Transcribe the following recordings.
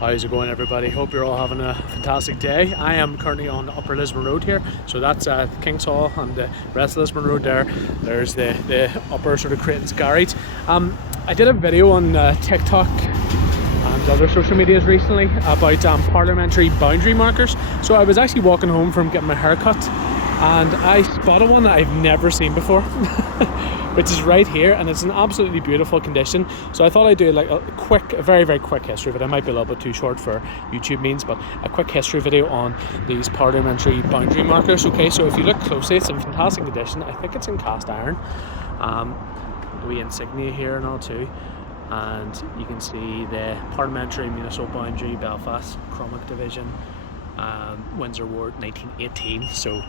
How's it going, everybody? Hope you're all having a fantastic day. I am currently on Upper Lisburn Road here, so that's King's Hall, and the rest of Lisburn Road there's the upper sort of Creighton's garage. I did a video on TikTok and other social medias recently about parliamentary boundary markers. So I was actually walking home from getting my hair cut and I spotted one that I've never seen before. Which is right here, and it's in absolutely beautiful condition. So I thought I'd do like a very quick history video. It might be a little bit too short for YouTube means, but a quick history video on these parliamentary boundary markers. Okay, so if you look closely, it's in fantastic condition. I think it's in cast iron. The wee insignia here and all too. And you can see the parliamentary municipal boundary, Belfast, Cromwell Division, Windsor Ward, 1918. So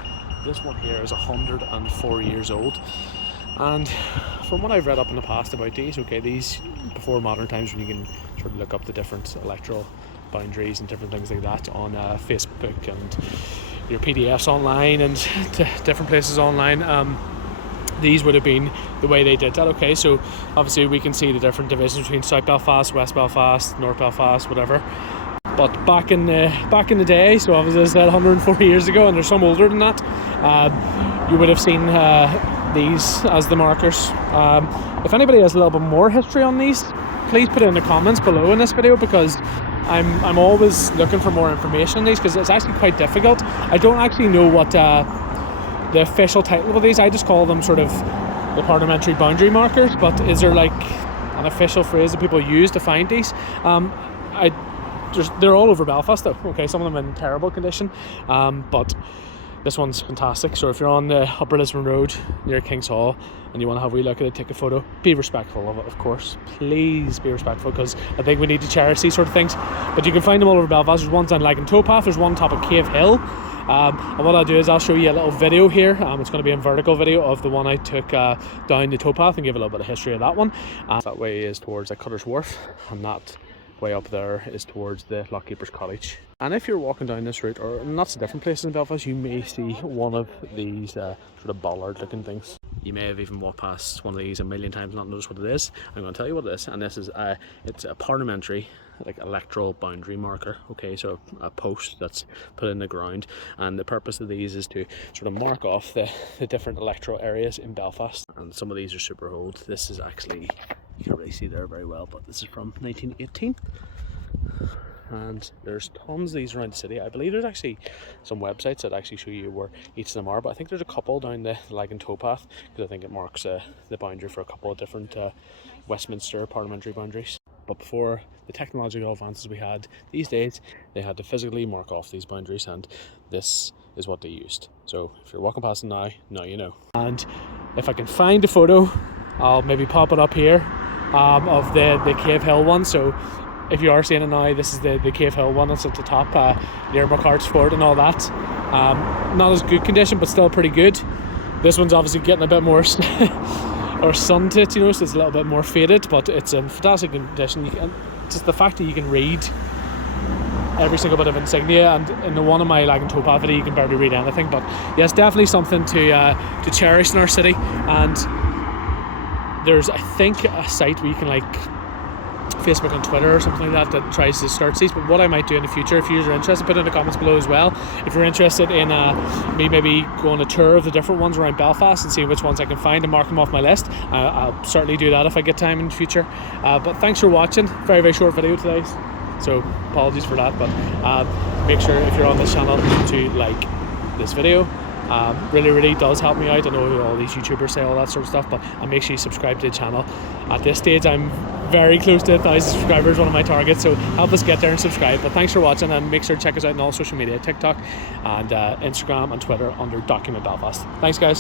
this one here is 104 years old. And from what I've read up in the past about these, these before modern times when you can sort of look up the different electoral boundaries and different things like that on Facebook and your PDFs online and different places online, these would have been the way they did that. Okay, so obviously we can see the different divisions between South Belfast, West Belfast, North Belfast, whatever. But back in the day, so obviously I said 140 years ago, and there's some older than that, you would have seen these as the markers. If anybody has a little bit more history on these, please put it in the comments below in this video, because I'm always looking for more information on these, because it's actually quite difficult. I don't actually know what the official title of these. I just call them sort of the parliamentary boundary markers, but is there like an official phrase that people use to find these? They're all over Belfast though. Okay, some of them in terrible condition, but this one's fantastic. So if you're on the Upper Lisburn Road near King's Hall and you want to have a wee look at it, take a photo, be respectful of it, of course. Please be respectful, because I think we need to cherish these sort of things. But you can find them all over Belfast. There's ones on Lagan Towpath, there's one top of Cave Hill. And what I'll do is I'll show you a little video here. It's going to be a vertical video of the one I took down the towpath, and give a little bit of history of that one. That way is towards Cutter's Wharf, and that way up there is towards the Lockkeeper's Cottage. And if you're walking down this route, or in lots of different places in Belfast, you may see one of these sort of bollard looking things. You may have even walked past one of these a million times and not noticed what it is. I'm going to tell you what it is, and this is it's a parliamentary electoral boundary marker. Okay, so a post that's put in the ground, and the purpose of these is to sort of mark off the different electoral areas in Belfast. And some of these are super old. This is actually, you can't really see there very well, but this is from 1918. And there's tons of these around the city. I believe there's actually some websites that actually show you where each of them are, but I think there's a couple down the Lagan Towpath, because I think it marks the boundary for a couple of different Westminster parliamentary boundaries. But before the technological advances we had these days, they had to physically mark off these boundaries, and this is what they used. So if you're walking past them now you know. And if I can find a photo, I'll maybe pop it up here of the Cave Hill one. So if you are seeing it now, this is the Cave Hill one. It's at the top near McCart's Fort and all that. Not as good condition, but still pretty good. This one's obviously getting a bit more or sun to it, so it's a little bit more faded, but it's in fantastic condition. Just the fact that you can read every single bit of insignia, and in the one of my Lagan Towpath video you can barely read anything. But yes, definitely something to cherish in our city. And there's, I think, a site where you can Facebook and Twitter or something like that tries to start these. But what I might do in the future, if you're interested, put it in the comments below as well. If you're interested in me maybe going a tour of the different ones around Belfast and seeing which ones I can find and mark them off my list, I'll certainly do that if I get time in the future. But thanks for watching. Very short video today, so apologies for that. But make sure, if you're on this channel, to like this video. Really does help me out. I know all these YouTubers say all that sort of stuff, but make sure you subscribe to the channel. At this stage, I'm very close to 1,000 subscribers, one of my targets, so help us get there and subscribe. But thanks for watching, and make sure to check us out on all social media, TikTok and Instagram and Twitter under Document Belfast. Thanks, guys.